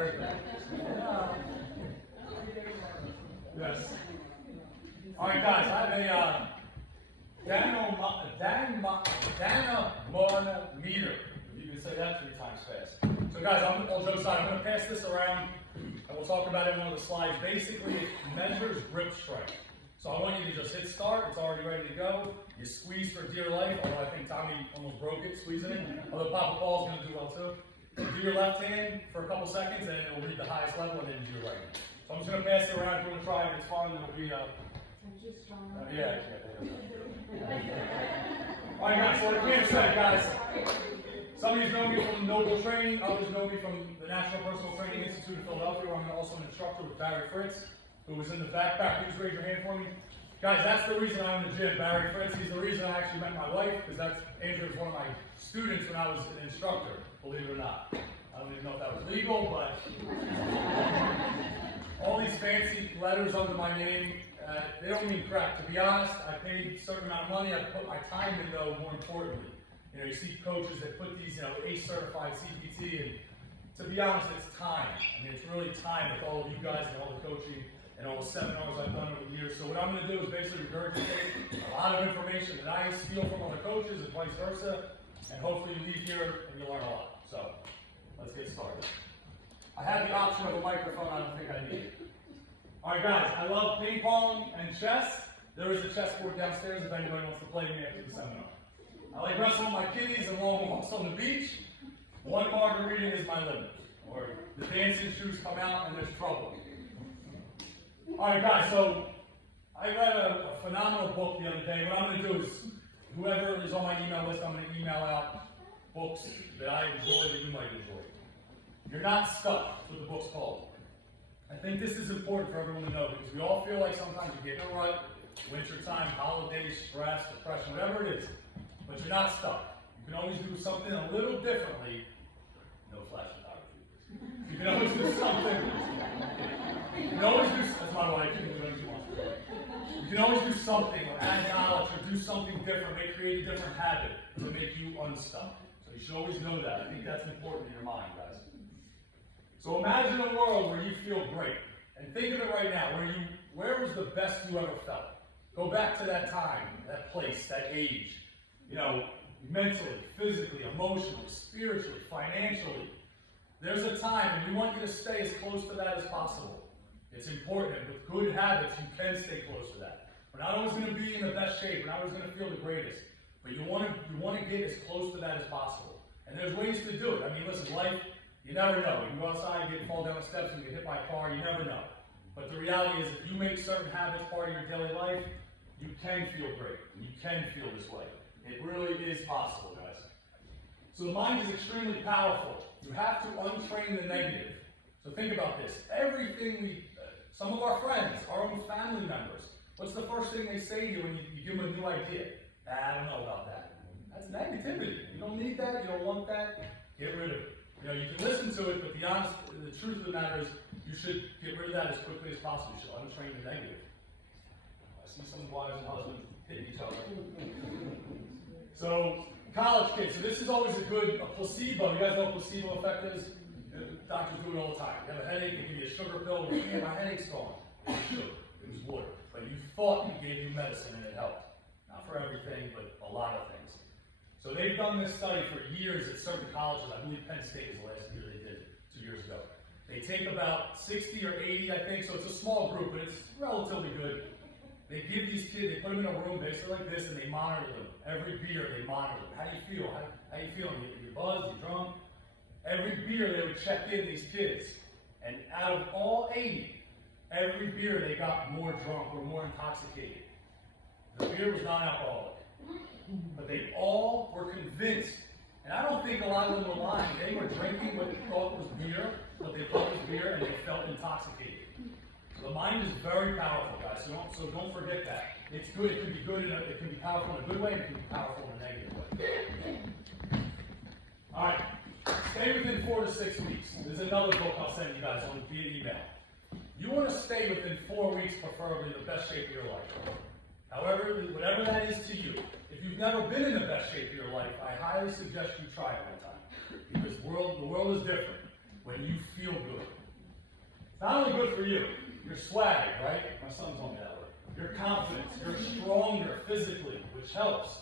very good. Yes. All right, guys, I have a dynamometer. If you can say that 3 times fast. So, guys, all jokes aside, I'm going to pass this around, and we'll talk about it in one of the slides. Basically, it measures grip strength. So I want you to just hit start. It's already ready to go. You squeeze for dear life, although I think Tommy almost broke it squeezing it. Although Papa Paul's going to do well too. Do your left hand for a couple seconds, and then it will read the highest level, and then do your right hand. So I'm just going to pass it around. If you want to try it, it's fun. It'll be yeah. All right, guys. So I can't say, guys. Some of you know me from Noble Training. Others know me from the National Personal Training Institute of Philadelphia, where I'm also an instructor with Barry Fritz, who was in the backpack. Please raise your hand for me. Guys, that's the reason I'm in the gym. Barry Fritz, he's the reason I actually met my wife, because Andrew was one of my students when I was an instructor, believe it or not. I don't even know if that was legal, but all these fancy letters under my name, they don't mean crap. To be honest, I paid a certain amount of money. I put my time in, though, more importantly. You know, you see coaches that put these, ACE certified CPT, and to be honest, it's time. I mean, it's really time with all of you guys and all the coaching and all the seminars I've done over the years. So what I'm going to do is basically regurgitate a lot of information that I steal from other coaches and vice versa, and hopefully you leave here and you'll learn a lot. So let's get started. I have the option of a microphone. I don't think I need it. All right, guys, I love ping pong and chess. There is a chessboard downstairs if anybody wants to play me after the seminar. I like wrestling with my kiddies and long walks on the beach. One margarita is my limit. Or the dancing shoes come out and there's trouble. All right, guys, so I read a phenomenal book the other day. What I'm going to do is, whoever is on my email list, I'm going to email out books that I enjoy that you might enjoy. You're Not Stuck, that's what the book's called. I think this is important for everyone to know, because we all feel like sometimes you get in a rut, wintertime, holidays, stress, depression, whatever it is, but you're not stuck. You can always do something a little differently. No flash photography. You can always do something. You can always do, that's my wife, you can do whatever you want. You can always do something, or add knowledge, or do something different, create a different habit to make you unstuck. So you should always know that. I think that's important in your mind, guys. So imagine a world where you feel great. And think of it right now, where was the best you ever felt? Go back to that time, that place, that age. Mentally, physically, emotionally, spiritually, financially. There's a time, and we want you to stay as close to that as possible. It's important. With good habits, you can stay close to that. We're not always going to be in the best shape. We're not always going to feel the greatest. But you want to get as close to that as possible. And there's ways to do it. I mean, listen, life, you never know. You go outside, you fall down the steps, and you get hit by a car. You never know. But the reality is, if you make certain habits part of your daily life, you can feel great. And you can feel this way. It really is possible, guys. So the mind is extremely powerful. You have to untrain the negative. So think about this. Everything some of our friends, our own family members, what's the first thing they say to you when you give them a new idea? I don't know about that. That's negativity. You don't need that. You don't want that. Get rid of it. You can listen to it, but the truth of the matter is you should get rid of that as quickly as possible. You should untrain the negative. I see some wives and husbands hitting each other. So, college kids, so this is always a placebo. You guys know what placebo effect is? Doctors do it all the time. You have a headache, they give you a sugar pill, and my headache's gone. It was sugar, it was water. But you thought it gave you medicine and it helped. Not for everything, but a lot of things. So they've done this study for years at certain colleges. I believe Penn State is the last year they did it, 2 years ago. They take about 60 or 80, I think, so it's a small group, but it's relatively good. They give these kids, they put them in a room basically like this, and they monitor them. Every beer, they monitor them. How do you feel? How you feeling? You buzzed? You drunk? Every beer, they would check in these kids. And out of all 80, every beer, they got more drunk or more intoxicated. The beer was non-alcoholic. But they all were convinced, and I don't think a lot of them were lying. They were drinking what they thought was beer, and they felt intoxicated. So the mind is very powerful, guys, so don't forget that. It's good, it can be good, it can be powerful in a good way, and it can be powerful in a negative way. All right, stay within 4 to 6 weeks. There's another book I'll send you guys on via email. You want to stay within 4 weeks, preferably, the best shape of your life. However, whatever that is to you. If you've never been in the best shape of your life, I highly suggest you try it one time. Because the world is different. when you feel good. It's not only good for you, your swag, right? My son told me that word. Your confidence, you're stronger physically, which helps.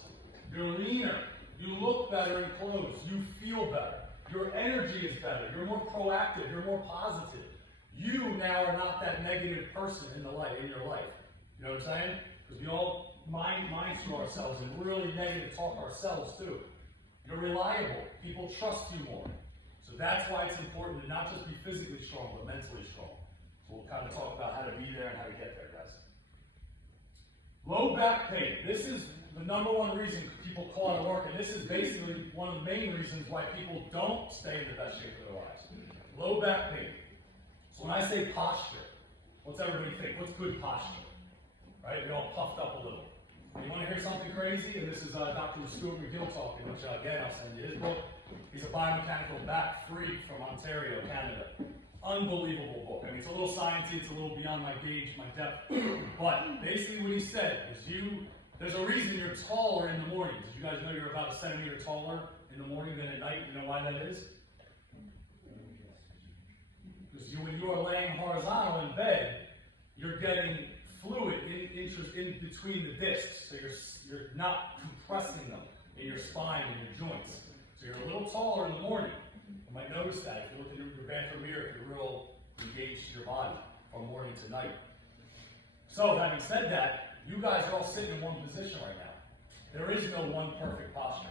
You're leaner, you look better in clothes, you feel better. Your energy is better, you're more proactive, you're more positive. You now are not that negative person in your life. You know what I'm saying? Because we all mind screw ourselves and really negative talk ourselves too. You're reliable. People trust you more. So that's why it's important to not just be physically strong, but mentally strong. So we'll kind of talk about how to be there and how to get there, guys. Low back pain. This is the number one reason people call out of work, and this is basically one of the main reasons why people don't stay in the best shape of their lives. Low back pain. So when I say posture, what's everybody think? What's good posture? Right? You're all puffed up a little. You want to hear something crazy? And this is Dr. Stuart McGill talking, which again, I'll send you his book. He's a biomechanical back freak from Ontario, Canada. Unbelievable book. I mean, it's a little sciencey, it's a little beyond my gauge, my depth. But basically what he said is there's a reason you're taller in the morning. Did you guys know you're about a centimeter taller in the morning than at night? You know why that is? Because when you are laying horizontal in bed, you're getting fluid in between the discs, so you're not compressing them in your spine and your joints. So you're a little taller in the morning. You might notice that if you look in your bathroom mirror, if you're real engaged to your body from morning to night. So having said that, you guys are all sitting in one position right now. There is no one perfect posture.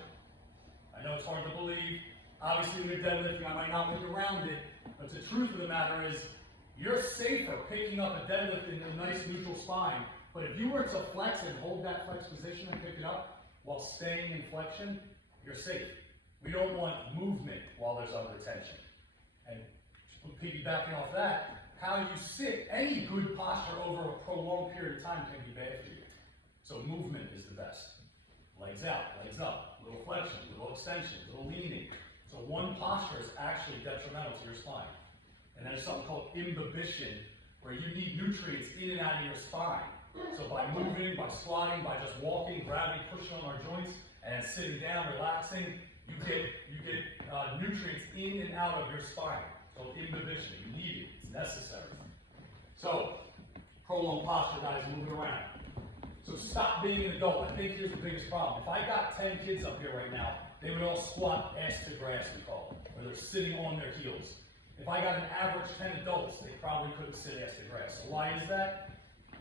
I know it's hard to believe. Obviously with deadlifting, I might not look around it, but the truth of the matter is, you're safer picking up a deadlift in a nice neutral spine, but if you were to flex and hold that flex position and pick it up while staying in flexion, you're safe. We don't want movement while there's under tension. And piggybacking off that, how you sit, any good posture over a prolonged period of time can be bad for you. So movement is the best. Legs out, legs up, little flexion, little extension, little leaning. So one posture is actually detrimental to your spine. And there's something called imbibition, where you need nutrients in and out of your spine. So by moving, by squatting, by just walking, gravity pushing on our joints, and sitting down, relaxing, you get nutrients in and out of your spine. So imbibition, you need it, it's necessary. So prolonged posture, guys, moving around. So stop being an adult. I think here's the biggest problem. If I got 10 kids up here right now, they would all squat ass to grass, we call it, where they're sitting on their heels. If I got an average 10 adults, they probably couldn't sit ass to grass. So why is that?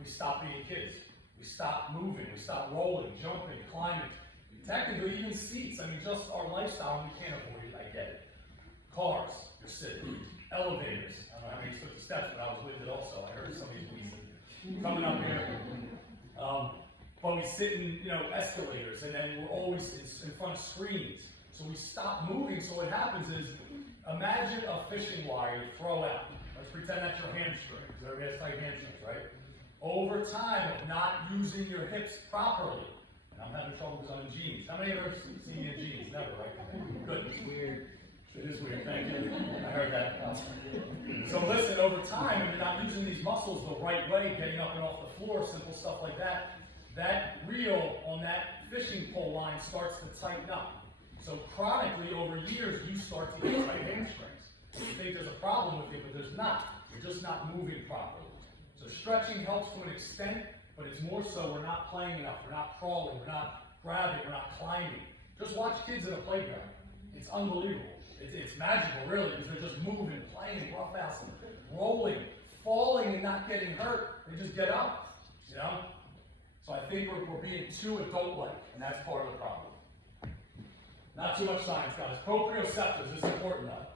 We stop being kids. We stop moving. We stop rolling, jumping, climbing. Technically, even seats. I mean, just our lifestyle, we can't avoid it. I get it. Cars, you're sitting. Elevators. I don't know how many took the steps, but I was with it also. I heard some of these wheezing coming up here. But we sit in, escalators, and then we're always in front of screens. So we stop moving. So what happens is, imagine a fishing wire you throw out. Let's pretend that's your hamstring, because everybody has tight hamstrings, right? Over time of not using your hips properly, and I'm having trouble because I'm in jeans. How many of you have seen me in jeans? Never, right? Good. It's weird. It is weird, thank you. I heard that. So listen, over time, if you're not using these muscles the right way, getting up and off the floor, simple stuff like that, that reel on that fishing pole line starts to tighten up. So chronically, over years, you start to get tight hamstrings. You think there's a problem with it, but there's not. You're just not moving properly. So stretching helps to an extent, but it's more so we're not playing enough, we're not crawling, we're not grabbing, we're not climbing. Just watch kids in a playground. It's unbelievable. It's magical, really, because they're just moving, playing, roughhousing, rolling, falling and not getting hurt. They just get up, So I think we're being too adult-like, and that's part of the problem. Not too much science, guys. Proprioceptors is important, though.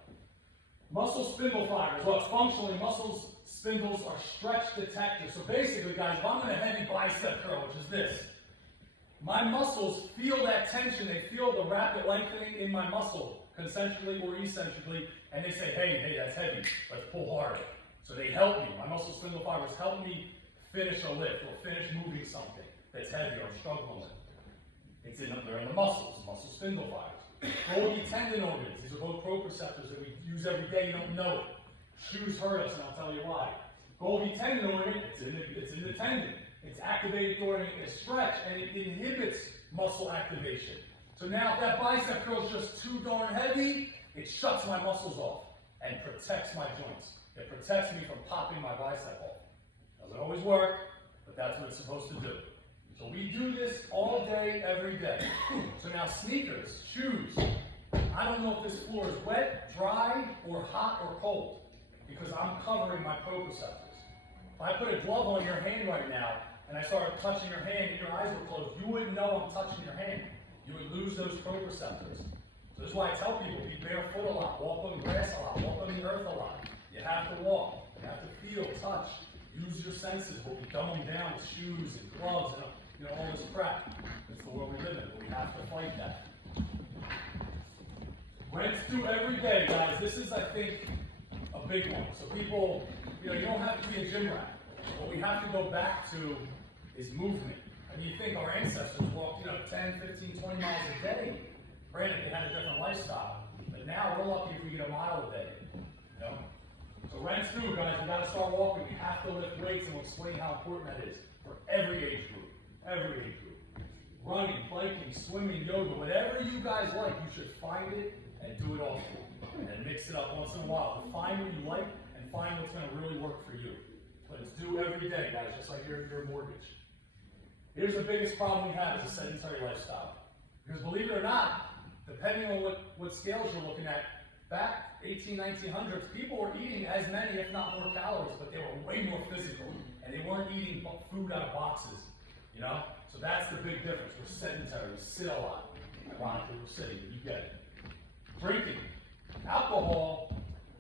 Muscle spindle fibers. Look, functionally, muscle spindles are stretch detectors. So basically, guys, if I'm in a heavy bicep curl, which is this, my muscles feel that tension. They feel the rapid lengthening in my muscle, concentrically or eccentrically, and they say, hey, that's heavy. Let's pull harder. So they help me. My muscle spindle fibers help me finish a lift or finish moving something that's heavy or I'm struggling with. They're in the muscle spindle fibers. Golgi tendon organs, these are both proprioceptors that we use every day, you don't know it. Shoes hurt us, and I'll tell you why. Golgi tendon organ, it's in the tendon. It's activated during a stretch, and it inhibits muscle activation. So now if that bicep curl is just too darn heavy, it shuts my muscles off. and protects my joints. It protects me from popping my bicep off. Doesn't always work, but that's what it's supposed to do. So we do this all day, every day. So now sneakers, shoes, I don't know if this floor is wet, dry, or hot or cold, because I'm covering my proprioceptors. If I put a glove on your hand right now, and I started touching your hand and your eyes were closed, you wouldn't know I'm touching your hand. You would lose those proprioceptors. So this is why I tell people, be barefoot a lot, walk on grass a lot, walk on the earth a lot. You have to walk, you have to feel, touch, use your senses, but we dumb them down with shoes and gloves and all this crap. It's the world we live in, but we have to fight that. Rinse through every day, guys. This is, I think, a big one. So people, you don't have to be a gym rat. What we have to go back to is movement. I mean, you think our ancestors walked, 10, 15, 20 miles a day. Granted, they had a different lifestyle. But now we're lucky if we get a mile a day. So rinse through, guys. We got to start walking. We have to lift weights, and we'll explain how important that is for every age group. Every age group. Running, biking, swimming, yoga, whatever you guys like, you should find it and do it often. And then mix it up once in a while. Find what you like and find what's going to really work for you. But it's do every day, guys, just like your mortgage. Here's the biggest problem we have is a sedentary lifestyle. Because believe it or not, depending on what scales you're looking at, back 1900s, people were eating as many, if not more calories, but they were way more physical. And they weren't eating food out of boxes. So that's the big difference. We're sedentary, we sit a lot. Ironically, we're sitting, you get it. Drinking. Alcohol,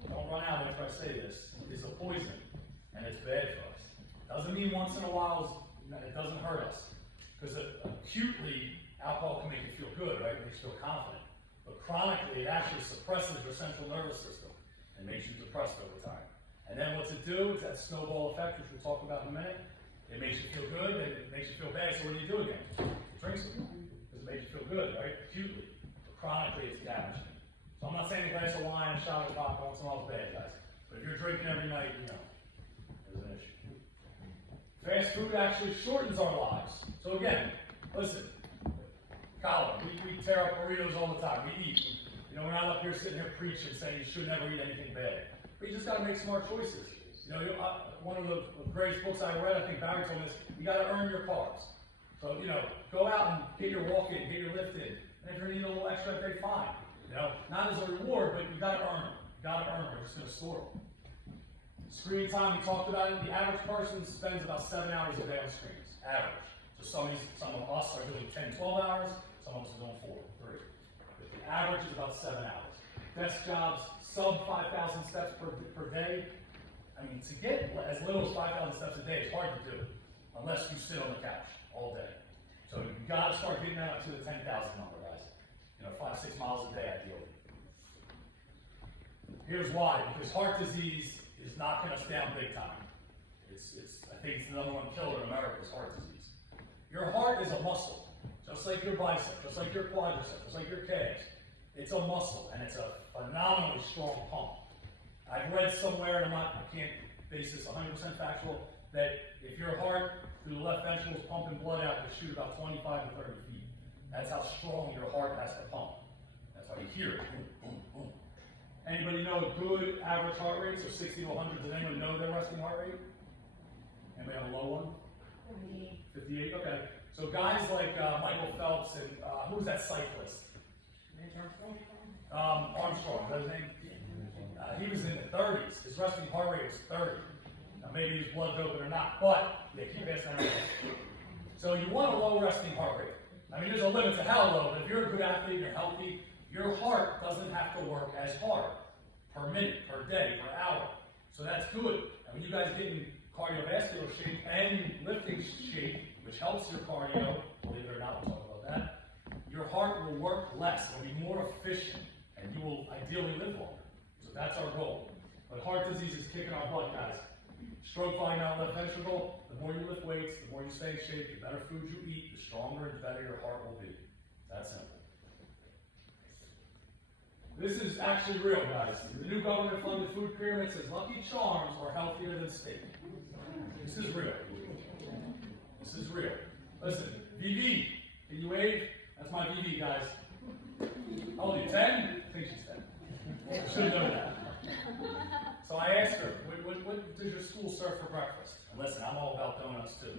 don't run out after I say this, is a poison. And it's bad for us. Doesn't mean once in a while it doesn't hurt us. Because acutely, alcohol can make you feel good, right? It makes you feel confident. But chronically, it actually suppresses your central nervous system and makes you depressed over time. And then what's it do? It's that snowball effect, which we'll talk about in a minute. It makes you feel good, and it makes you feel bad. So what do you do again? You drink some, because it makes you feel good, right? Acutely. But chronically, it's damaging. So I'm not saying a glass of wine, a shot of vodka once in a while is bad, guys. But if you're drinking every night, there's an issue. Fast food actually shortens our lives. So again, listen, Colin, we tear up burritos all the time. We eat. We're not up here sitting here preaching saying you should never eat anything bad. But you just got to make smart choices. One of the greatest books I read, I think Barry told me this, you got to earn your carbs. So, go out and get your walk in, get your lift in. And if you're needing a little extra, okay, fine. Not as a reward, but you got to earn them. You got to earn them. We're just going to store them. Screen time, we talked about it. The average person spends about 7 hours a day on screens. Average. So some of us are doing 10, 12 hours. Some of us are doing 4, 3. But the average is about 7 hours. Desk jobs, sub 5,000 steps per day. I mean, to get as little as 5,000 steps a day is hard to do, unless you sit on the couch all day. So you've got to start getting that up to the 10,000 number, guys. 5, 6 miles a day, ideally. Here's why, because heart disease is knocking us down big time. I think it's the number 1 killer in America is heart disease. Your heart is a muscle, just like your bicep, just like your quadricep, just like your calves. It's a muscle, and it's a phenomenally strong pump. I've read somewhere, and I can't base this 100% factual, that if your heart through the left ventricle is pumping blood out, it shoot about 25 to 30 feet. That's how strong your heart has to pump. That's how you hear it. Boom, boom, boom. Anybody know a good average heart rate? So 60 to 100. Does anyone know their resting heart rate? Anybody have a low one? 58. Okay. So guys like Michael Phelps and who's that cyclist? Armstrong. Is that his name? He was in the 30s. His resting heart rate was 30. Now maybe he's blood doping or not, but they keep asking him. So you want a low resting heart rate. I mean, there's a limit to how low, but if you're a good athlete and you're healthy, your heart doesn't have to work as hard per minute, per day, per hour. So that's good. And when you guys get in cardiovascular shape and lifting shape, which helps your cardio, believe it or not, we'll talk about that, your heart will work less. It will be more efficient, and you will ideally live longer. So that's our goal. But heart disease is kicking our butt, guys. Stroke volume out left ventricle, the more you lift weights, the more you stay in shape, the better food you eat, the stronger and better your heart will be. That simple. This is actually real, guys. The new government-funded food pyramid says Lucky Charms are healthier than steak. This is real. This is real. Listen, VV, can you wave? That's my VV, guys. How old are you, 10? I think she's 10. I should have known that. So I asked her, what does your school serve for breakfast? And listen, I'm all about donuts too.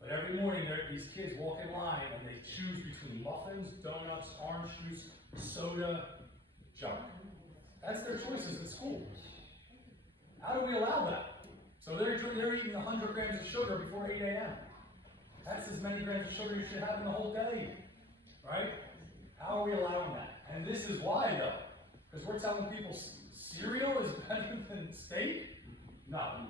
But every morning, these kids walk in line and they choose between muffins, donuts, orange juice, soda, junk. That's their choices at school. How do we allow that? So they're eating 100 grams of sugar before 8 a.m. That's as many grams of sugar you should have in the whole day, right? How are we allowing that? And this is why, though, because we're telling people cereal is better than steak? No.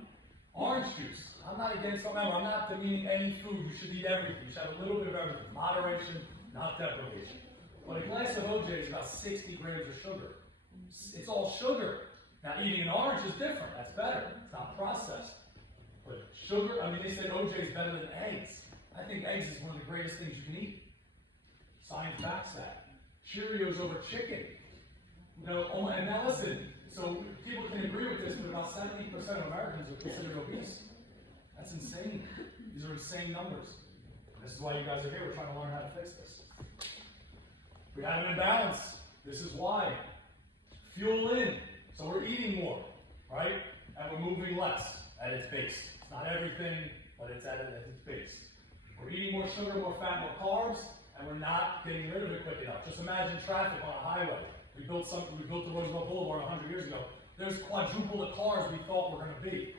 Orange juice. I'm not against, remember, I'm not demeaning any food. You should eat everything. You should have a little bit of everything. Moderation, not deprivation. But a glass of OJ is about 60 grams of sugar. It's all sugar. Now, eating an orange is different. That's better. It's not processed. But sugar, I mean, they said OJ is better than eggs. I think eggs is one of the greatest things you can eat. Science backs that. Cheerios over chicken. You know, and now listen, so people can agree with this, but about 70% of Americans are considered obese. That's insane. These are insane numbers. And this is why you guys are here. We're trying to learn how to fix this. We have an imbalance. This is why. Fuel in. So we're eating more, right? And we're moving less at its base. It's not everything, but it's at its base. We're eating more sugar, more fat, more carbs, and we're not getting rid of it quick enough. Just imagine traffic on a highway. We built the Roosevelt Boulevard 100 years ago. There's quadruple the cars we thought were going to be.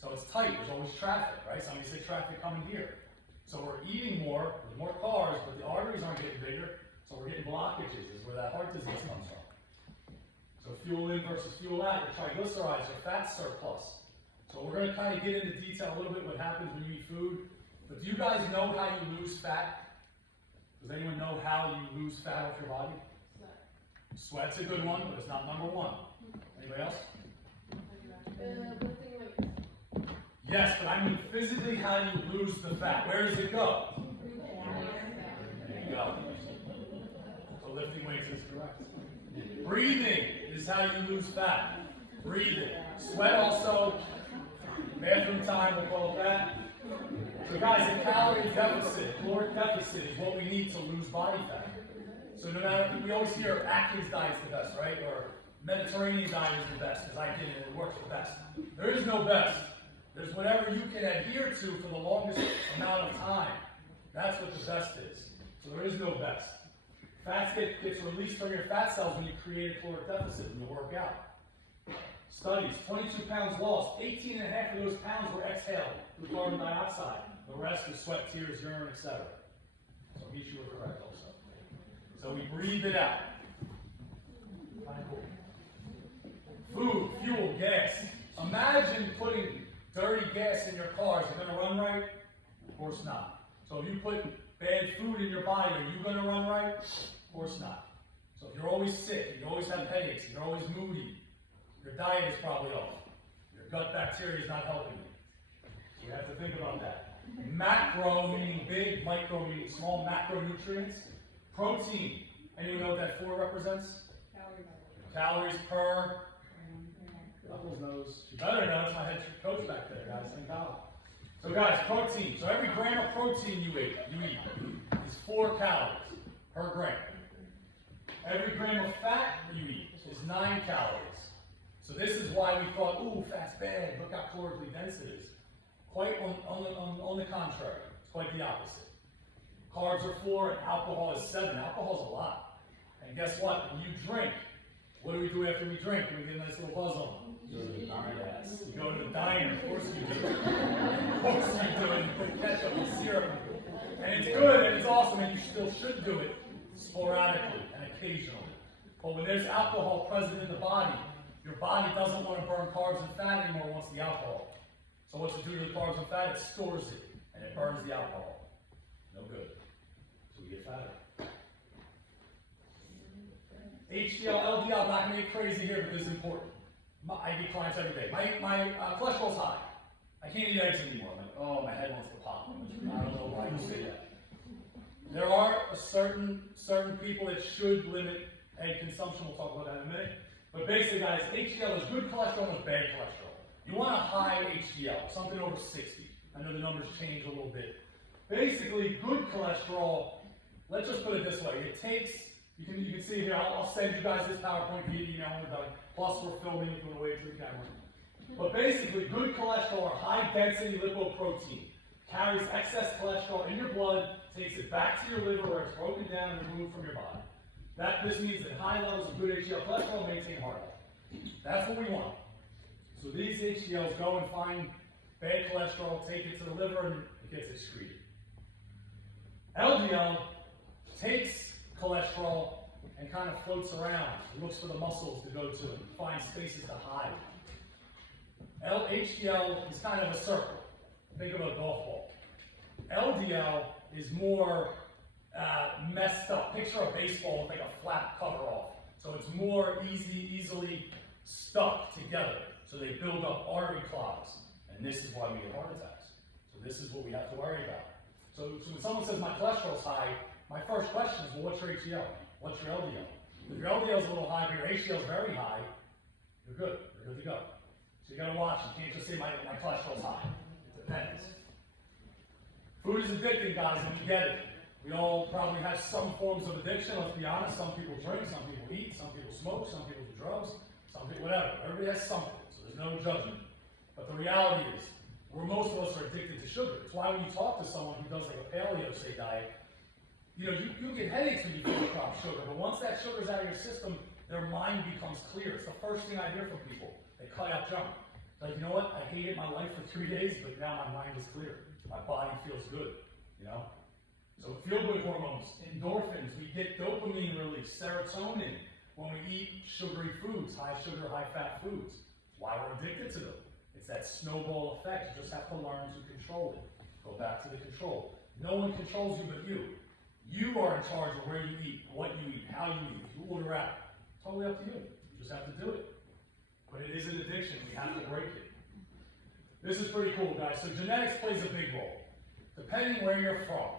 So it's tight. There's always traffic, right? Somebody say traffic coming here. So we're eating more with more cars, but the arteries aren't getting bigger. So we're getting blockages. Is where that heart disease comes from. So fuel in versus fuel out. Your triglycerides, your fat surplus. So we're going to kind of get into detail a little bit what happens when you eat food. But do you guys know how you lose fat? Does anyone know how you lose fat off your body? Sweat's a good one, but it's not number one. Anybody else? Yes, but I mean physically, how do you lose the fat? Where does it go? There you go. So lifting weights is correct. Breathing is how you lose fat. Breathing. Sweat also. Bathroom time, we'll call it that. So guys, a calorie deficit, caloric deficit is what we need to lose body fat. So no matter, we always hear Atkins diet's the best, right? Or Mediterranean diet is the best, because I did it, it works the best. There is no best. There's whatever you can adhere to for the longest amount of time. That's what the best is. So there is no best. Fat gets released from your fat cells when you create a caloric deficit when you work out. Studies, 22 pounds lost, 18 and a half of those pounds were exhaled through carbon dioxide. The rest was sweat, tears, urine, etc. So each you were correct also. So we breathe it out. Food, fuel, gas. Imagine putting dirty gas in your car. Is it going to run right? Of course not. So if you put bad food in your body, are you going to run right? Of course not. So if you're always sick, you always have headaches, you're always moody, your diet is probably off. Your gut bacteria is not helping you. So you have to think about that. Macro meaning big, micro meaning small, macronutrients. Protein. Anyone know what that 4 represents? Calories per. Knuckles knows. You better know. It's my head coach back there, guys. Thank God. So guys, protein. So every gram of protein you eat is 4 calories per gram. Every gram of fat you eat is 9 calories. So this is why we thought, ooh, fat's bad. Look how calorically dense it is. Quite on the contrary. It's quite the opposite. Carbs are 4 and alcohol is 7. Alcohol's a lot. And guess what? When you drink, what do we do after we drink? We get a nice little buzz on. You go to the diner. You go to the diner. Of course you do. Of course you do it. You put ketchup and syrup. And it's good and it's awesome and you still should do it sporadically and occasionally. But when there's alcohol present in the body, your body doesn't want to burn carbs and fat anymore, it wants the alcohol. So what's it do to the carbs and fat? It stores it and it burns the alcohol. No good. So we get fatter. HDL, LDL, I'm not going to get crazy here, but this is important. I get clients every day. My cholesterol's high. I can't eat eggs anymore. I'm like, oh, my head wants to pop. I don't know why you say that. There are certain people that should limit egg consumption. We'll talk about that in a minute. But basically, guys, HDL is good cholesterol and bad cholesterol. You want a high HDL, something over 60. I know the numbers change a little bit. Basically, good cholesterol, let's just put it this way. It takes You can see here, I'll send you guys this PowerPoint via email when we're done. Plus we're filming if you want to wave to the camera. But basically, good cholesterol or high density lipoprotein carries excess cholesterol in your blood, takes it back to your liver where it's broken down and removed from your body. This means that high levels of good HDL cholesterol maintain heart health. That's what we want. So these HDLs go and find bad cholesterol, take it to the liver, and it gets excreted. LDL takes cholesterol and kind of floats around. It looks for the muscles to go to and finds spaces to hide. HDL is kind of a circle. Think of a golf ball. LDL is more messed up. Picture a baseball with like a flat cover off. So it's more easily stuck together. So they build up artery clogs. And this is why we get heart attacks. So this is what we have to worry about. So when someone says my cholesterol's high, my first question is, well, what's your HDL? What's your LDL? If your LDL is a little high, but your HDL is very high, you're good. You're good to go. So you got to watch. You can't just say my cholesterol's high. It depends. Food is addicting, guys, and we get it. We all probably have some forms of addiction. Let's be honest. Some people drink, some people eat, some people smoke, some people do drugs, some people whatever. Everybody has something, so there's no judgment. But the reality is, most of us are addicted to sugar. It's why when you talk to someone who does like a paleo, say, diet, you get headaches when you feel crop sugar, but once that sugar's out of your system, their mind becomes clear. It's the first thing I hear from people. They cut out junk. Like, you know what? I hated my life for 3 days, but now my mind is clear. My body feels good, So feel-good hormones, endorphins, we get dopamine release, serotonin when we eat sugary foods, high sugar, high fat foods. Why we're addicted to them. It's that snowball effect. You just have to learn to control it. Go back to the control. No one controls you but you. You are in charge of where you eat, what you eat, how you eat. If you order out, totally up to you. You just have to do it. But it is an addiction. We have to break it. This is pretty cool, guys. So genetics plays a big role. Depending where you're from,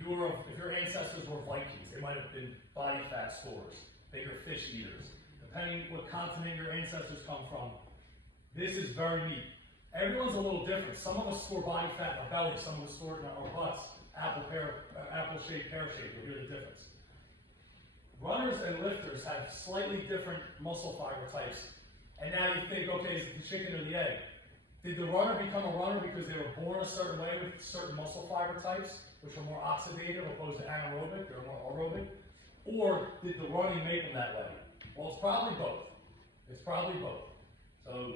if your ancestors were Vikings, they might have been body fat storers, bigger fish eaters. Depending what continent your ancestors come from, this is very neat. Everyone's a little different. Some of us store body fat in our belly, some of us store it in our butts, apple-shaped, pear-shaped. You'll hear the difference. Runners and lifters have slightly different muscle fiber types. And now you think, okay, is it the chicken or the egg? Did the runner become a runner because they were born a certain way with certain muscle fiber types, which are more oxidative opposed to anaerobic, they're more aerobic? Or did the running make them that way? Well, it's probably both. It's probably both. So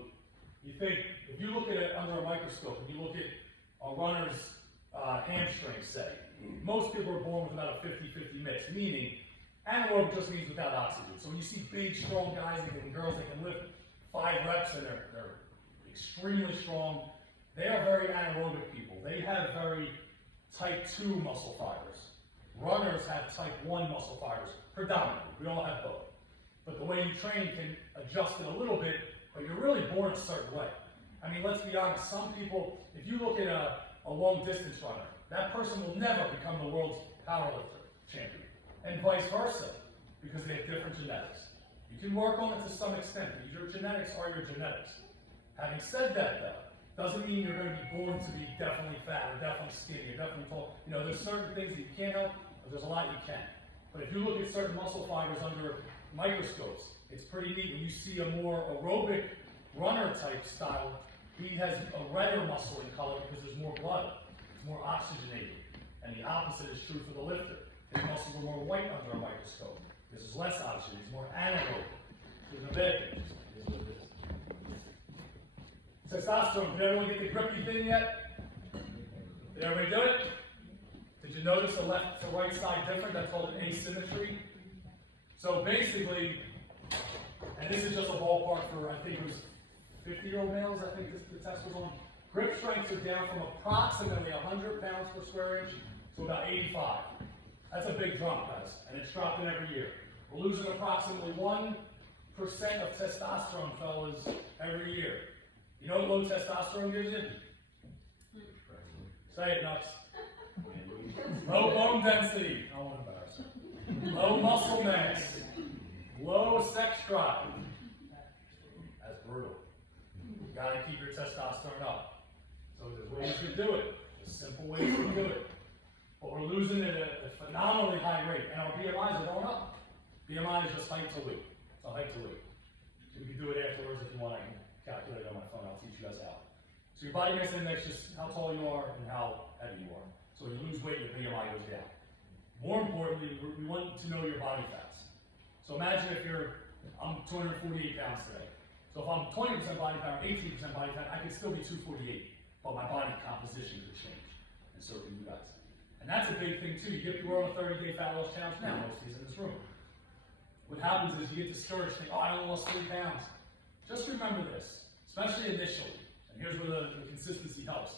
you think, if you look at it under a microscope, and you look at a runner's hamstring, say, most people are born with about a 50-50 mix, meaning anaerobic just means without oxygen. So when you see big, strong guys and girls that can lift 5 reps and they're extremely strong, they are very anaerobic people. They have very type 2 muscle fibers. Runners have type 1 muscle fibers, predominantly. We all have both. But the way you train can adjust it a little bit, but you're really born a certain way. I mean, let's be honest, some people, if you look at a long distance runner, that person will never become the world's powerlifter champion. And vice versa, because they have different genetics. You can work on it to some extent, but your genetics are your genetics. Having said that, though, doesn't mean you're going to be born to be definitely fat, or definitely skinny, or definitely tall. There's certain things that you can't help, but there's a lot you can. But if you look at certain muscle fibers under microscopes, it's pretty neat. When you see a more aerobic runner type style, he has a redder muscle in color because there's more blood. It's more oxygenated. And the opposite is true for the lifter. His muscles are more white under a microscope. This is less oxygen. He's more anaerobic. There's no bad thing. This is what it is. Testosterone. Did everyone get the grippy thing yet? Did everybody do it? Did you notice the left to right side different? That's called an asymmetry. So basically, and this is just a ballpark for, I think it was 50-year-old males, I think the test was on. Grip strengths are down from approximately 100 pounds per square inch to about 85. That's a big drop, guys, and it's dropping every year. We're losing approximately 1% of testosterone, fellas, every year. You know what low testosterone gives you? Say it, nuts. Low bone density. I won't embarrass you. Low muscle mass. Low sex drive. That's brutal. You gotta keep your testosterone up. So there's ways to do it. There's simple ways to do it. But we're losing it at a phenomenally high rate. And our BMIs are going up. BMI is just height to weight. It's a height to weight. You can do it afterwards if you want. I can calculate it on my phone. I'll teach you guys how. So your body mass index is just how tall you are and how heavy you are. So when you lose weight, your BMI goes down. More importantly, we want to know your body fats. So imagine if I'm 248 pounds today. So if I'm 20% body fat or 18% body fat, I can still be 248, but my body composition could change, and so can you guys. And that's a big thing too. You get people on a 30-day fat loss challenge now, most of these in this room. What happens is you get discouraged, think, oh, I only lost 3 pounds. Just remember this, especially initially, and here's where the consistency helps.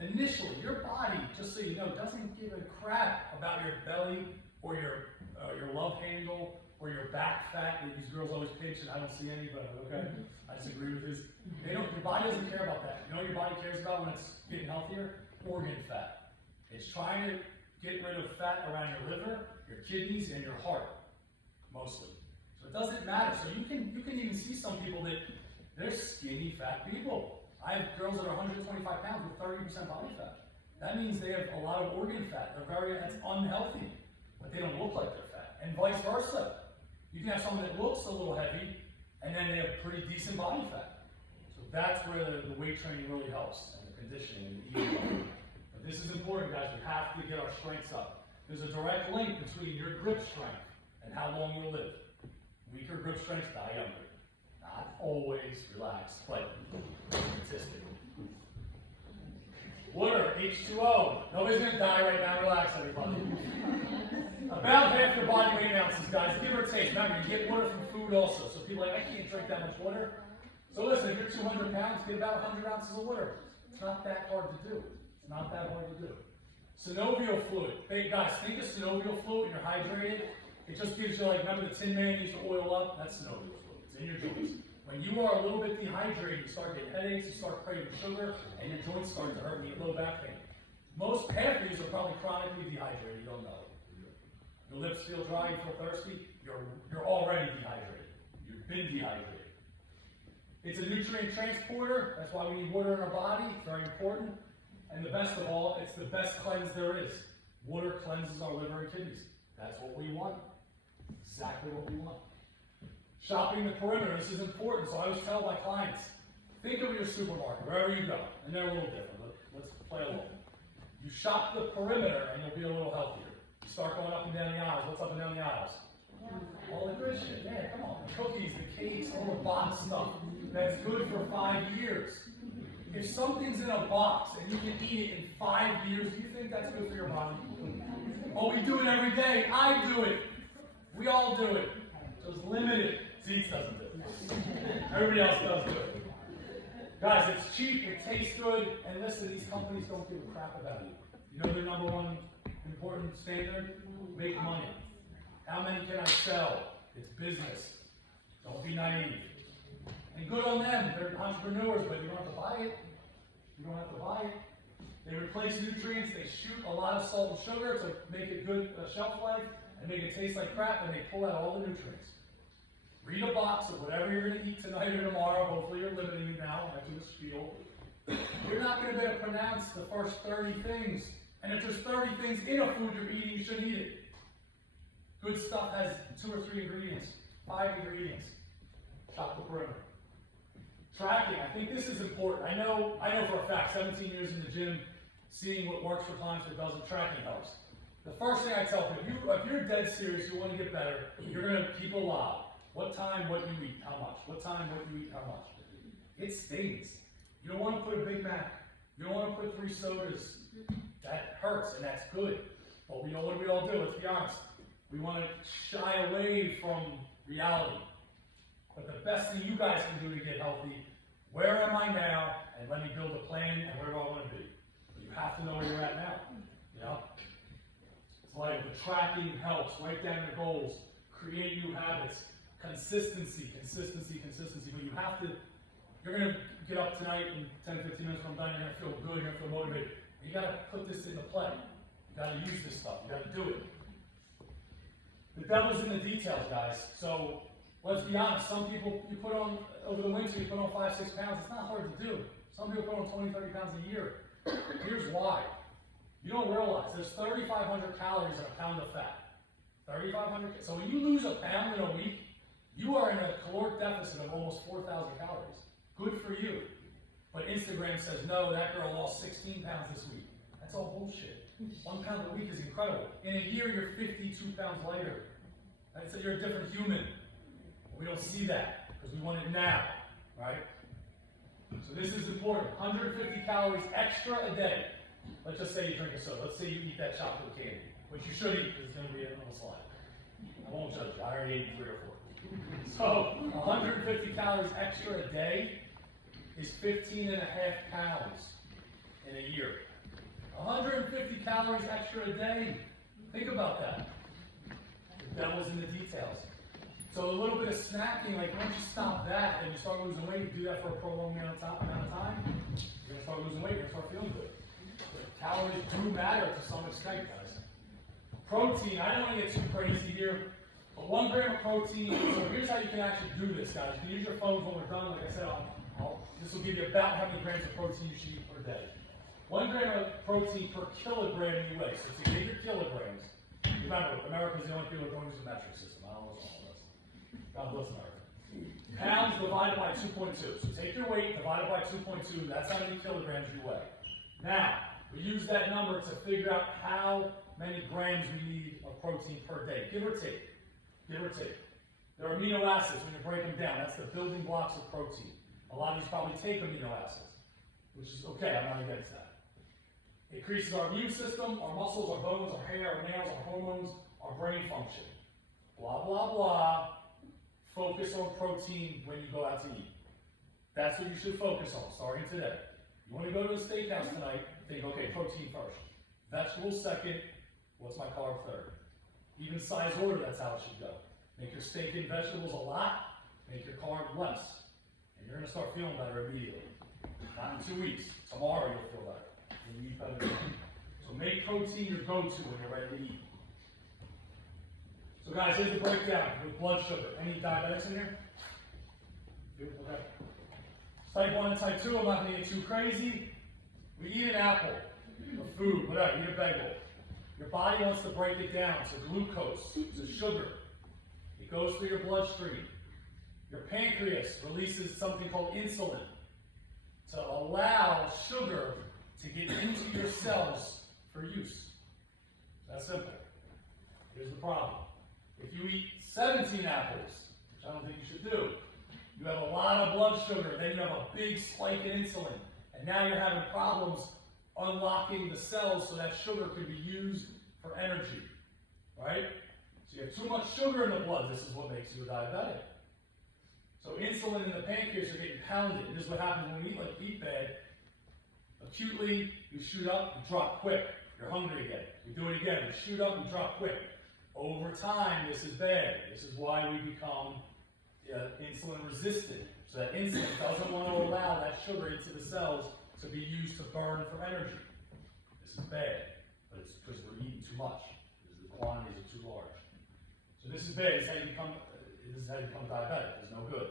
Initially, your body, just so you know, doesn't give a crap about your belly or your love handle or your back fat that these girls always pitch, and I don't see any, but okay, I disagree with this. Your body doesn't care about that. You know what your body cares about when it's getting healthier? Organ fat. It's trying to get rid of fat around your liver, your kidneys, and your heart, mostly. So it doesn't matter. So you can even see some people that they're skinny, fat people. I have girls that are 125 pounds with 30% body fat. That means they have a lot of organ fat. That's unhealthy, but they don't look like they're fat. And vice versa. You can have someone that looks a little heavy, and then they have pretty decent body fat. So that's where the weight training really helps, and the conditioning and the eating. But this is important, guys. We have to get our strengths up. There's a direct link between your grip strength and how long you'll live. Weaker grip strength, die younger. Not always, relax, but statistic. Water, H2O. Nobody's going to die right now. Relax, everybody. About half your body weight in ounces, guys, give or take. Remember, you get water from food also. So people are like, I can't drink that much water. So listen, if you're 200 pounds, get about 100 ounces of water. It's not that hard to do. It's not that hard to do. Synovial fluid. Hey, guys, think of synovial fluid when you're hydrated. It just gives you, like, remember the Tin Man used to oil up? That's synovial fluid. It's in your joints. When you are a little bit dehydrated, you start getting headaches, you start craving sugar, and your joints start to hurt and you get low back pain. Half of these are probably chronically dehydrated, you don't know it. Your lips feel dry, you feel thirsty, you're already dehydrated. You've been dehydrated. It's a nutrient transporter, that's why we need water in our body, it's very important. And the best of all, it's the best cleanse there is. Water cleanses our liver and kidneys. That's what we want. Exactly what we want. Shopping the perimeter, this is important, so I always tell my clients, think of your supermarket, wherever you go, and they're a little different, but let's play along. You shop the perimeter and you'll be a little healthier. You start going up and down the aisles. What's up and down the aisles? All the good shit, yeah, come on. The cookies, the cakes, all the box stuff that's good for 5 years. If something's in a box and you can eat it in 5 years, do you think that's good for your body? Oh, we do it every day. I do it. We all do it. Just limit it. Zeeks doesn't do it. Everybody else does do it. Guys, it's cheap, it tastes good, and listen, these companies don't give a crap about you. You know their number one important standard? Make money. How many can I sell? It's business. Don't be naive. And good on them, they're entrepreneurs, but you don't have to buy it. You don't have to buy it. They replace nutrients, they shoot a lot of salt and sugar to make it good shelf life, and make it taste like crap, and they pull out all the nutrients. Read a box of whatever you're going to eat tonight or tomorrow. Hopefully you're limiting it now after the spiel. You're not going to be able to pronounce the first 30 things. And if there's 30 things in a food you're eating, you shouldn't eat it. Good stuff has 2 or 3 ingredients, 5 ingredients. Shop the perimeter. Tracking, I think this is important. I know for a fact, 17 years in the gym, seeing what works for clients, what doesn't, tracking helps. The first thing I tell people, if you're dead serious, you want to get better, you're going to keep a log. What time, what you eat, how much? What time, what you eat, how much? It stings. You don't want to put a Big Mac. You don't want to put 3 sodas. That hurts, and that's good. But what do we all do? Let's be honest. We want to shy away from reality. But the best thing you guys can do to get healthy, where am I now? And let me build a plan, and where do I want to be? You have to know where you're at now. You know? It's like the tracking helps. Write down your goals. Create new habits. Consistency. But you have to, you're going to get up tonight in 10, 15 minutes when I'm done, you're going to feel good, you're going to feel motivated. You got to put this into play. You got to use this stuff. You got to do it. The devil's in the details, guys. So let's be honest. Some people, you put on, over the winter, you put on 5, 6 pounds. It's not hard to do. Some people put on 20, 30 pounds a year. Here's why. You don't realize there's 3,500 calories in a pound of fat. 3,500. So when you lose a pound in a week, you are in a caloric deficit of almost 4,000 calories. Good for you. But Instagram says, no, that girl lost 16 pounds this week. That's all bullshit. 1 pound a week is incredible. In a year, you're 52 pounds lighter. Right? So you're a different human. We don't see that because we want it now, right? So this is important. 150 calories extra a day. Let's just say you drink a soda. Let's say you eat that chocolate candy, which you should eat because it's going to be on the slide. I won't judge you. I already ate 3 or 4. So 150 calories extra a day is 15.5 pounds in a year. 150 calories extra a day. Think about that. The devil's in the details. So a little bit of snacking, like once you stop that and you start losing weight, you do that for a prolonged amount of time, you're going to start losing weight, you're going to start feeling good. But calories do matter to some extent, guys. Protein, I don't want to get too crazy here, but 1 gram of protein, so here's how you can actually do this, guys. You can use your phones when we're done. Like I said, this will give you about how many grams of protein you should eat per day. 1 gram of protein per kilogram you weigh. So to get your kilograms, remember, America's the only people that don't use the metric system. I don't know what's wrong with us. God bless America. Pounds divided by 2.2. So take your weight, divided by 2.2, that's how many kilograms you weigh. Now, we use that number to figure out how many grams we need of protein per day, give or take. Give or take. There are amino acids when you break them down. That's the building blocks of protein. A lot of these probably take amino acids, which is okay, I'm not against that. It increases our immune system, our muscles, our bones, our hair, our nails, our hormones, our brain function. Blah, blah, blah. Focus on protein when you go out to eat. That's what you should focus on, starting today. You want to go to a steakhouse tonight, think, okay, protein first. Vegetables second, what's my carb third? Even size order, that's how it should go. Make your steak and vegetables a lot, make your carb less. And you're going to start feeling better immediately. Not in 2 weeks. Tomorrow you'll feel better. You'll eat better. So make protein your go-to when you're ready to eat. So guys, here's the breakdown with blood sugar. Any diabetics in here? Good, okay. Type 1 and type 2, I'm not going to get too crazy. We eat an apple, or food, whatever, eat a bagel. Your body wants to break it down to glucose, to sugar. It goes through your bloodstream. Your pancreas releases something called insulin to allow sugar to get into your cells for use. That's simple. Here's the problem. If you eat 17 apples, which I don't think you should do, you have a lot of blood sugar, then you have a big spike in insulin, and now you're having problems unlocking the cells so that sugar can be used for energy, right? So you have too much sugar in the blood. This is what makes you a diabetic. So insulin in the pancreas are getting pounded. This is what happens when we eat bad. Acutely, you shoot up, you drop quick. You're hungry again. You do it again, you shoot up, you drop quick. Over time, this is bad. This is why we become insulin resistant. So that insulin doesn't want to allow that sugar into the cells to be used to burn for energy. This is bad, but it's because we're eating too much. Because the quantities are too large. So this is bad. This is how you become diabetic. It's no good.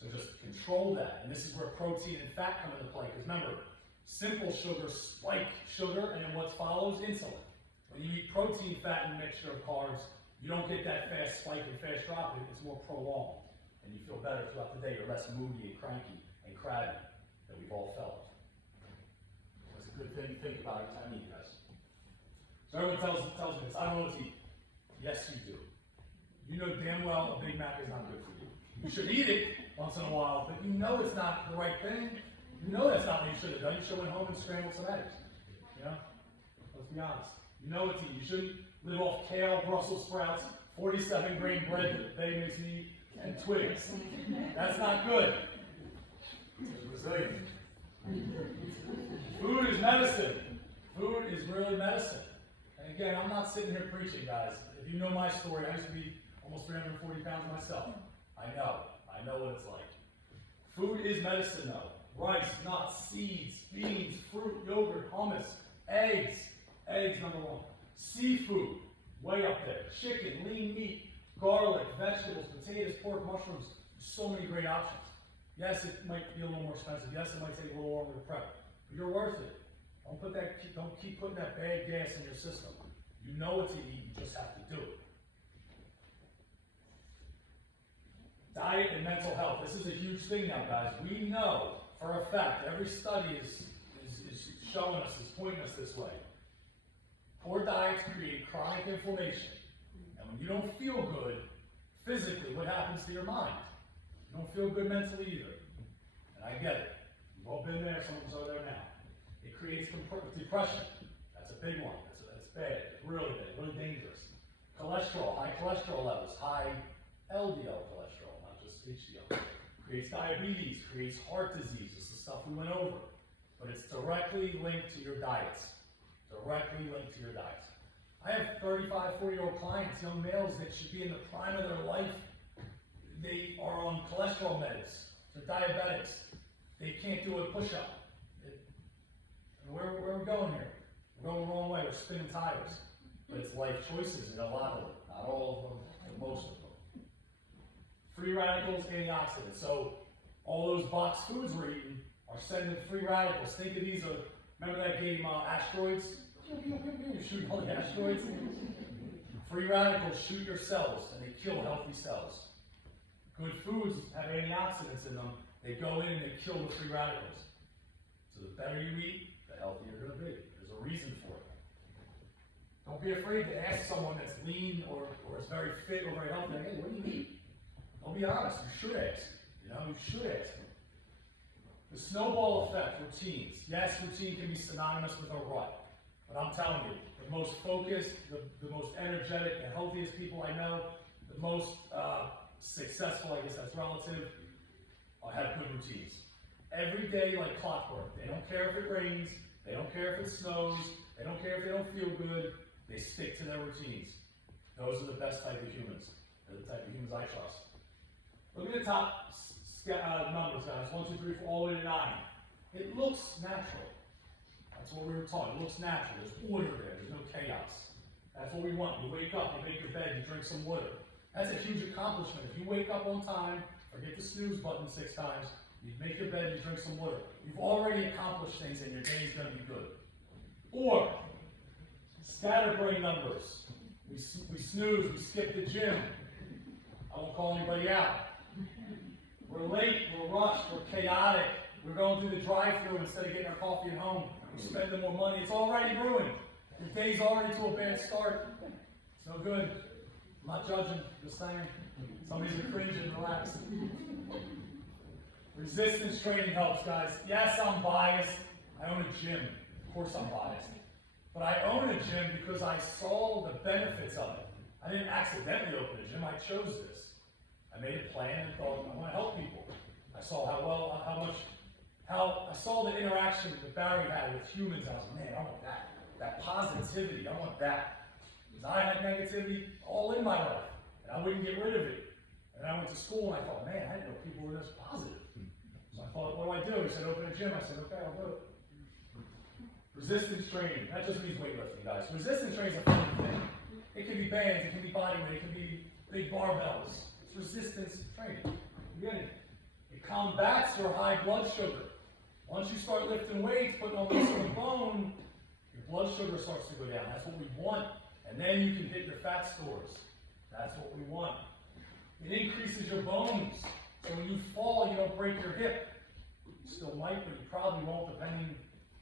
So just control that. And this is where protein and fat come into play. Because remember, simple sugars spike sugar, and then what follows? Insulin. When you eat protein, fat, and a mixture of carbs, you don't get that fast spike and fast drop. It's more prolonged. And you feel better throughout the day. You're less moody and cranky and crabby that we've all felt. That's a good thing to think about every time you eat, guys. So everyone tells me this. I don't know what to eat. Yes, you do. You know damn well a Big Mac is not good for you. You should eat it once in a while, but you know it's not the right thing. You know that's not what you should have done. You should have went home and scrambled some eggs. You know? Let's be honest. You know what to eat. You shouldn't live off kale, Brussels sprouts, 47 grain bread that they makes me eat, and twigs. That's not good. It's resilient. Food is medicine. Food is really medicine. And again, I'm not sitting here preaching, guys. If you know my story, I used to be almost 340 pounds myself. I know what it's like. Food is medicine though. Rice, nuts, seeds, beans, fruit, yogurt, hummus, eggs. Eggs, number one. Seafood, way up there. Chicken, lean meat, garlic, vegetables, potatoes, pork, mushrooms. So many great options. Yes, it might be a little more expensive. Yes, it might take a little longer to prep. But you're worth it. Don't keep putting that bad gas in your system. You know what to eat, you just have to do it. Diet and mental health. This is a huge thing now, guys. We know for a fact, every study is showing us, is pointing us this way. Poor diets create chronic inflammation. And when you don't feel good physically, what happens to your mind? You don't feel good mentally either. And I get it. You've all been there, some of us are there now. It creates depression. That's a big one. That's bad. It's really bad, really dangerous. Cholesterol, high cholesterol levels, high LDL cholesterol, not just HDL. Creates diabetes, creates heart disease. This is stuff we went over. But it's directly linked to your diets. Directly linked to your diets. I have 35, 40-year-old clients, young males that should be in the prime of their life. They are on cholesterol meds. They're diabetics. They can't do a push-up. Where are we going here? We're going the wrong way. We're spinning tires. But it's life choices, and a lot of them. Not all of them, but most of them. Free radicals, antioxidants. So all those boxed foods we're eating are sending free radicals. Think of these, remember that game, Asteroids? You shoot all the asteroids. Free radicals shoot your cells, and they kill healthy cells. Good foods have antioxidants in them. They go in and they kill the free radicals. So the better you eat, the healthier you're going to be. There's a reason for it. Don't be afraid to ask someone that's lean or is very fit or very healthy, hey, what do you eat? Don't be honest. You should ask. You should ask. The snowball effect, routines. Yes, routine can be synonymous with a rut. But I'm telling you, the most focused, the most energetic, the healthiest people I know, the most successful, I guess that's relative, have good routines. Every day like clockwork. They don't care if it rains, they don't care if it snows, they don't care if they don't feel good, they stick to their routines. Those are the best type of humans. They're the type of humans I trust. Look at the top numbers, guys. 1, 2, 3, 4, all the way to 9. It looks natural. That's what we were taught. It looks natural. There's order there. There's no chaos. That's what we want. You wake up, you make your bed, you drink some water. That's a huge accomplishment. If you wake up on time, or hit the snooze button 6 times, you make your bed, you drink some water. You've already accomplished things and your day is going to be good. Or, scatterbrain numbers. We snooze, we skip the gym. I won't call anybody out. We're late, we're rushed, we're chaotic. We're going through the drive-thru instead of getting our coffee at home. We're spending more money. It's already ruined. Your day's already to a bad start. It's no good. I'm not judging, just saying. Somebody's been cringing, relax. Resistance training helps, guys. Yes, I'm biased. I own a gym. Of course I'm biased. But I own a gym because I saw the benefits of it. I didn't accidentally open a gym. I chose this. I made a plan and thought, I want to help people. I saw I saw the interaction that Barry had with humans. I was like, man, I want that. That positivity, I want that. Because I had negativity all in my life, and I wouldn't get rid of it. And I went to school and I thought, man, I didn't know people were this positive. So I thought, what do I do? He said, open a gym. I said, okay, I'll do it. Resistance training, that just means weightlifting, guys. Resistance training is a fun thing. It can be bands, it can be body weight, it can be big barbells. It's resistance training. You get it? It combats your high blood sugar. Once you start lifting weights, putting on muscle and bone, your blood sugar starts to go down. That's what we want. And then you can hit your fat stores. That's what we want. It increases your bones. So when you fall, you don't break your hip. You still might, but you probably won't, depending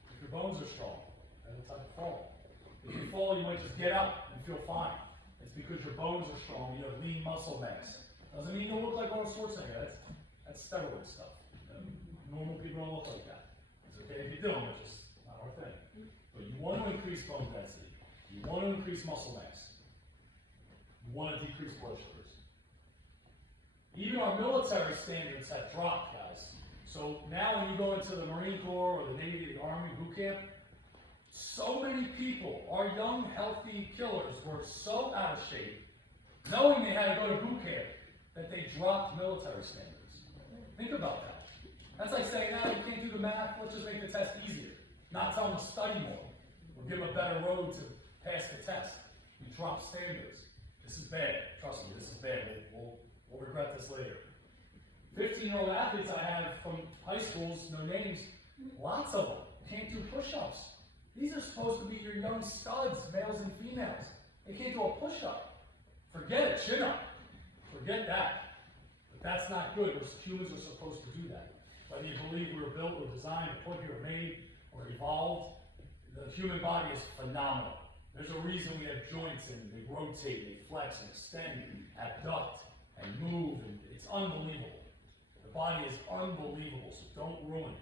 if your bones are strong. That's the type of fall. If you fall, you might just get up and feel fine. It's because your bones are strong. You have lean muscle mass. Doesn't mean you don't look like Arnold Schwarzenegger. That's steroid stuff. Normal people don't look like that. It's okay if you do them, it's just not our thing. But you want to increase bone density. You want to increase muscle mass. You want to decrease blood sugars. Even our military standards have dropped, guys. So now when you go into the Marine Corps or the Navy, the Army, boot camp, so many people, our young, healthy killers, were so out of shape, knowing they had to go to boot camp, that they dropped military standards. Think about that. That's like saying, no, you can't do the math, let's just make the test easier. Not tell them to study more. Or give them a better road to pass the test. We drop standards. This is bad. Trust me, this is bad. We'll regret this later. 15-year-old athletes I have from high schools, no names, lots of them can't do push-ups. These are supposed to be your young studs, males and females. They can't do a push-up. Forget it, chin-up. Forget that. That's not good. Humans are supposed to do that. Whether you believe we were built or designed or put here or made or evolved, the human body is phenomenal. There's a reason we have joints and they rotate, they flex and extend, abduct and move, and it's unbelievable. The body is unbelievable, so don't ruin it.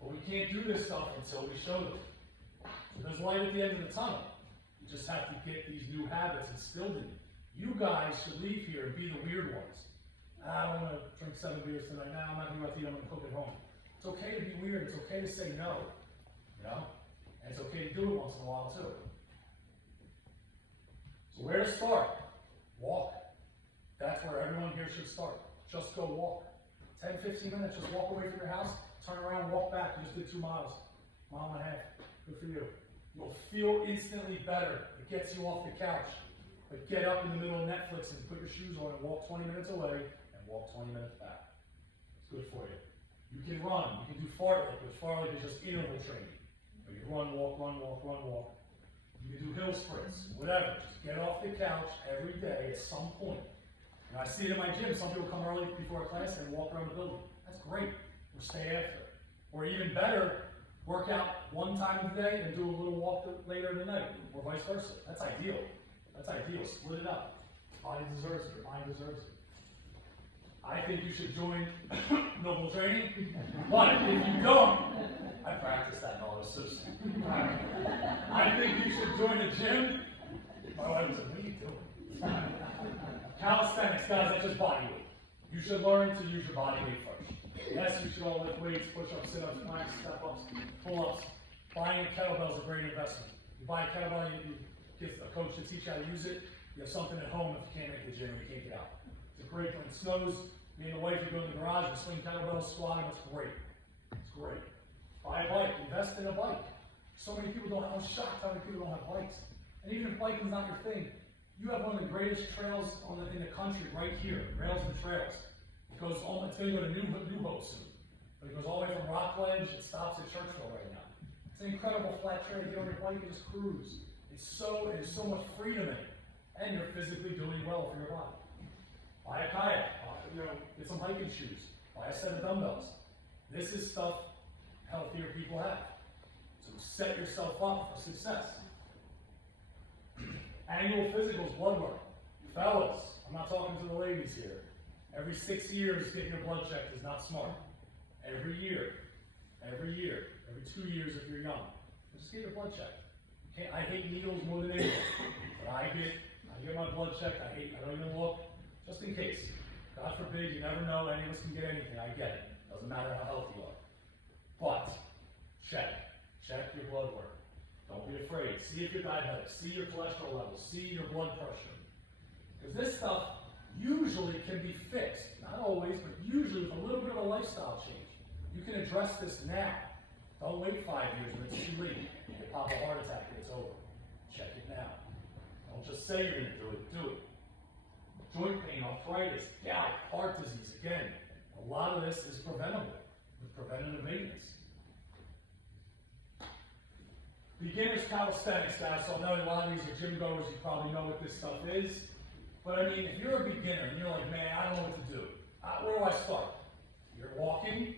But we can't do this stuff until we show them. So there's light at the end of the tunnel. You just have to get these new habits instilled in you. You guys should leave here and be the weird ones. I don't want to drink 7 beers tonight. Now I'm not going to go out to eat. I'm going to cook at home. It's okay to be weird. It's okay to say no. You know? And it's okay to do it once in a while too. So where to start? Walk. That's where everyone here should start. Just go walk. 10, 15 minutes. Just walk away from your house. Turn around, walk back. You just did 2 miles. Mile and a half. Good for you. You'll feel instantly better. It gets you off the couch. But get up in the middle of Netflix and put your shoes on and walk 20 minutes away and walk 20 minutes back. It's good for you. You can run. You can do fartlek, but fartlek is just interval training. But you run, walk, run, walk, run, walk. You can do hill sprints, whatever. Just get off the couch every day at some point. And I see it in my gym. Some people come early before a class and walk around the building. That's great. Or stay after. Or even better, work out 1 time of the day and do a little walk later in the night, or vice versa. That's ideal. That's ideal. Split it up. Body deserves it. Your mind deserves it. I think you should join Noble Training, but if you don't, I practice that in all the system. I think you should join a gym. My wife was like, what are you doing? Calisthenics, guys, that's just body weight. You should learn to use your body weight first. Yes, you should all lift weights, push-ups, sit-ups, planks, step-ups, pull-ups. Buying a kettlebell is a great investment. You buy a kettlebell, you get a coach to teach you how to use it. You have something at home if you can't make the gym, you can't get out. It's a great, when it snows, me and the wife, you go in the garage and swing kettlebells, squat them, it's great. It's great. Buy a bike, invest in a bike. So many people don't, I'm shocked how many people don't have bikes. And even if biking is not your thing, you have one of the greatest trails in the country right here, Rails and Trails. It goes on until you go to New Hope soon. But it goes all the way from Rockledge, it stops at Churchville right now. It's an incredible flat trail, you get on your bike and just cruise. There's so much freedom in it. And you're physically doing well for your body. Buy a kayak, get some hiking shoes, buy a set of dumbbells. This is stuff healthier people have. So set yourself up for success. Annual physicals, blood work. Fellas, I'm not talking to the ladies here. Every 6 years, getting your blood checked is not smart. Every year, every 2 years if you're young. Just get your blood checked. I hate needles more than anything, but I get my blood checked. I don't even look, just in case. God forbid, you never know. Any of us can get anything. I get it. Doesn't matter how healthy you are. But check your blood work. Don't be afraid. See if you're diabetic. See your cholesterol levels. See your blood pressure. Because this stuff usually can be fixed. Not always, but usually with a little bit of a lifestyle change. You can address this now. Don't wait 5 years when it's too late. You pop a heart attack and it's over. Check it now. Don't just say you're going to do it. Do it. Joint pain, arthritis, gout, heart disease. Again, a lot of this is preventable with preventative maintenance. Beginners calisthenics, guys. So I know a lot of these are gym goers. You probably know what this stuff is. But I mean, if you're a beginner and you're like, man, I don't know what to do. Where do I start? You're walking,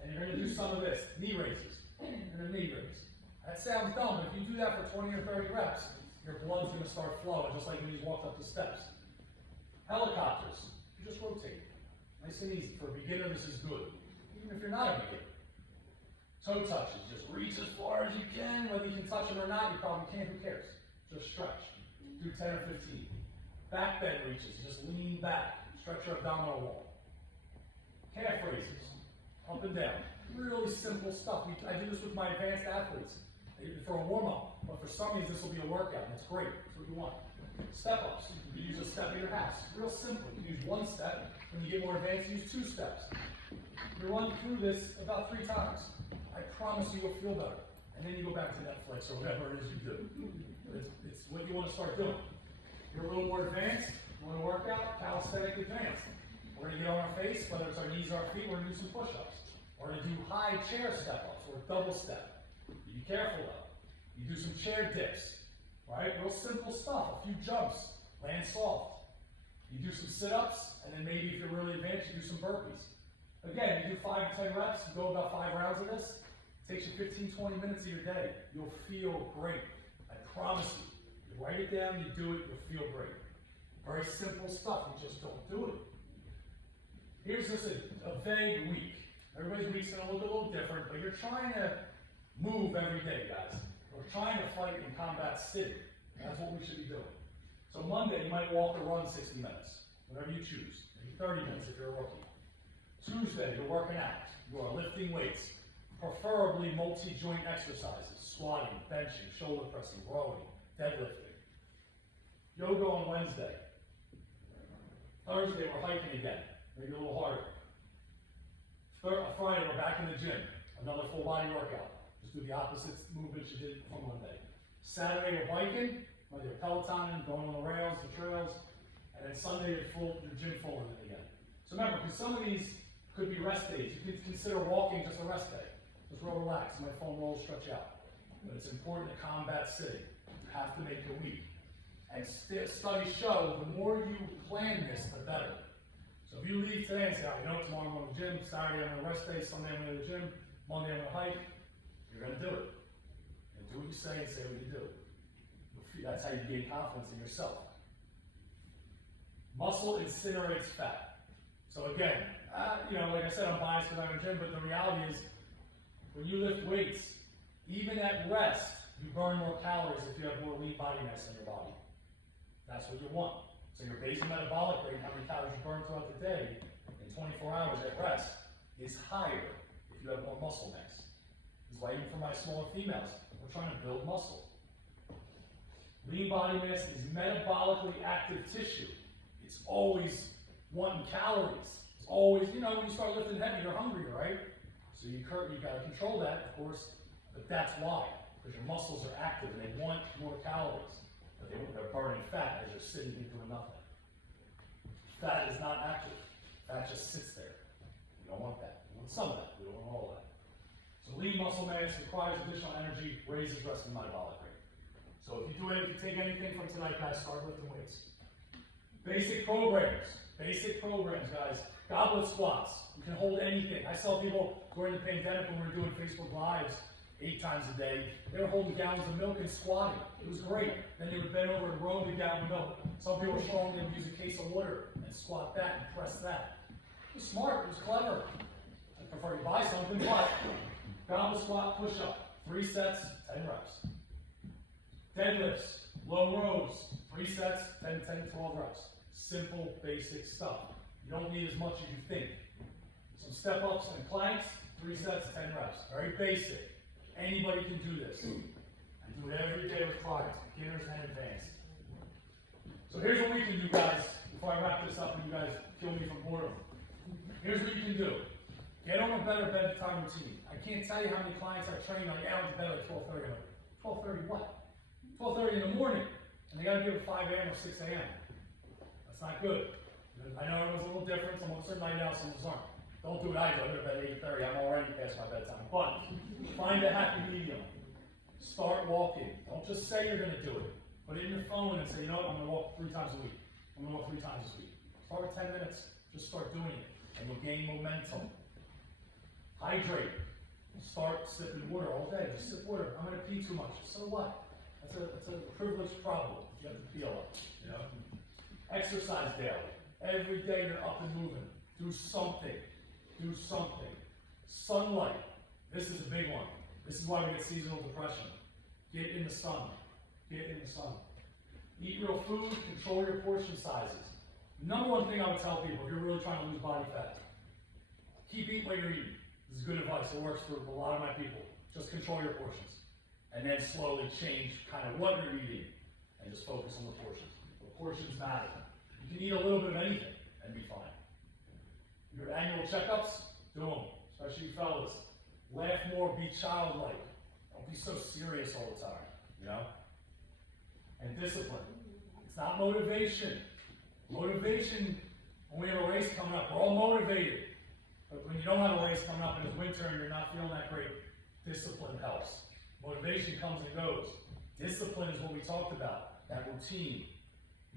and you're going to do some of this. Knee raises and a knee raise. That sounds dumb, but if you do that for 20 or 30 reps, your blood's going to start flowing, just like when you walked up the steps. Helicopters, you just rotate. Nice and easy. For a beginner, this is good. Even if you're not a beginner. Toe touches, just reach as far as you can. Whether you can touch them or not, you probably can't. Who cares? Just stretch. Do 10 or 15. Back bend reaches, just lean back. Stretch your abdominal wall. Calf raises, up and down. Really simple stuff. I do this with my advanced athletes for a warm-up. But for some of these, this will be a workout, and it's great. That's what you want. Step-ups. You use a step in your house. Real simple. You use 1 step. When you get more advanced, use 2 steps. You run through this about 3 times. I promise you will feel better. And then you go back to Netflix or whatever it is you do. But it's what you want to start doing. You're a little more advanced. You want to work out? Calisthenic advanced. We're going to get on our face, whether it's our knees or our feet, we're going to do some push-ups. We're going to do high chair step-ups or double step. You be careful though. You do some chair dips. Right? Real simple stuff. A few jumps. Land soft. You do some sit-ups, and then maybe if you're really advanced, you do some burpees. Again, you do 5 to 10 reps, you go about 5 rounds of this, it takes you 15, 20 minutes of your day. You'll feel great. I promise you. You write it down, you do it, you'll feel great. Very simple stuff, you just don't do it. Here's just a vague week. Everybody's week's gonna look a little different, but you're trying to move every day, guys. We're trying to fight in combat sitting. That's what we should be doing. So Monday, you might walk or run 60 minutes, whatever you choose. Maybe 30 minutes if you're a rookie. Tuesday, you're working out. You are lifting weights, preferably multi-joint exercises, squatting, benching, shoulder pressing, rowing, deadlifting. Yoga on Wednesday. Thursday, we're hiking again, maybe a little harder. Friday, we're back in the gym, another full body workout. Just do the opposite movements you did on Monday. Saturday, we're biking, whether you're Pelotoning, going on the rails, the trails, and then Sunday, your gym full in it again. So remember, because some of these could be rest days. You could consider walking just a rest day. Just real relax, my phone roll, stretch out. But it's important to combat sitting. You have to make your week. And studies show the more you plan this, the better. So if you leave today and say, you know, tomorrow I'm going to the gym, Saturday I'm going to rest day, Sunday I'm going to the gym, Monday I'm going to hike, you're going to do it. And do what you say and say what you do. That's how you gain confidence in yourself. Muscle incinerates fat. So again, like I said, I'm biased because I'm in the gym, but the reality is, when you lift weights, even at rest, you burn more calories if you have more lean body mass in your body. That's what you want. So your basal metabolic rate, how many calories you burn throughout the day, in 24 hours at rest, is higher if you have more muscle mass. This is why even for my smaller females, we're trying to build muscle. Lean body mass is metabolically active tissue. It's always wanting calories. It's always, when you start lifting heavy, you're hungrier, right? So you got to control that, of course, but that's why. Because your muscles are active and they want more calories. But they're burning fat as you're sitting here doing nothing. Fat is not active. Fat just sits there. You don't want that. You want some of that. You don't want all of that. So lean muscle mass requires additional energy, raises resting metabolic rate. So if you take anything from tonight, guys, start lifting weights. Basic programs, guys. Goblet squats. You can hold anything. I saw people during the pandemic when we were doing Facebook Lives 8 times a day. They were holding gallons of milk and squatting. It was great. Then they would bend over and row the gallon of milk. Some people were strong, they would use a case of water and squat that and press that. It was smart, it was clever. I prefer to buy something, but goblet squat, push up. 3 sets, 10 reps. Deadlifts, low rows, 3 sets, 10, 12 reps. Simple, basic stuff. You don't need as much as you think. Some step-ups and planks, 3 sets, 10 reps. Very basic. Anybody can do this. I do it every day with clients, beginners and advanced. So here's what we can do, guys, before I wrap this up and you guys kill me from boredom. Here's what you can do. Get on a better bedtime routine. I can't tell you how many clients I've trained on, I went to bed at 12:30. I'm like, 12:30 what? 12:30 in the morning. And they got to give it 5 a.m. or 6 a.m. That's not good. I know everyone's a little different. Some of us are night owls, some of us aren't. Don't do what I do. I go to bed at 8:30. I'm already past my bedtime. But find a happy medium. Start walking. Don't just say you're going to do it. Put it in your phone and say, you know what, I'm going to walk 3 times a week. I'm going to walk 3 times this week. Start with 10 minutes. Just start doing it. And you'll gain momentum. Hydrate. Start sipping water all day. Just sip water. I'm going to pee too much. So what? That's a privileged problem. You have to feel it. Exercise daily. Every day you're up and moving. Do something. Do something. Sunlight. This is a big one. This is why we get seasonal depression. Get in the sun. Get in the sun. Eat real food. Control your portion sizes. Number one thing I would tell people if you're really trying to lose body fat, keep eating what you're eating. This is good advice. It works for a lot of my people. Just control your portions. And then slowly change kind of what you're eating. And just focus on the portions. The portions matter. You can eat a little bit of anything and be fine. Your annual checkups, do them. Especially you fellas. Laugh more, be childlike. Don't be so serious all the time, And discipline. It's not motivation. Motivation, when we have a race coming up, we're all motivated. But when you don't have a race coming up and it's winter and you're not feeling that great, discipline helps. Motivation comes and goes. Discipline is what we talked about, that routine.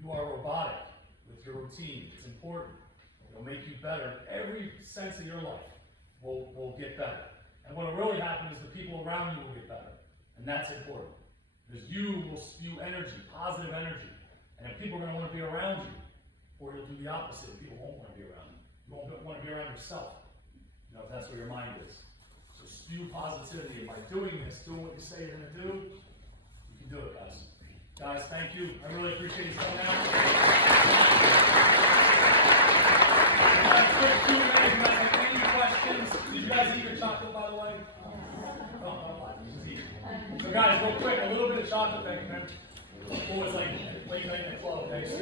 You are robotic. with your routine. It's important. It'll make you better. Every sense of your life will get better. And what will really happen is the people around you will get better. And that's important. Because you will spew energy, positive energy. And if people are going to want to be around you, or you'll do the opposite, people won't want to be around you. You won't want to be around yourself, you know, if that's where your mind is. So spew positivity. And by doing this, doing what you say you're going to do, you can do it, guys. Guys, thank you. I really appreciate you coming out. Quick Q&A. If you guys have any questions, did you guys eat your chocolate, by the way? So guys, real quick, a little bit of chocolate, thank you, man. Oh, it's like late night in the club, okay? So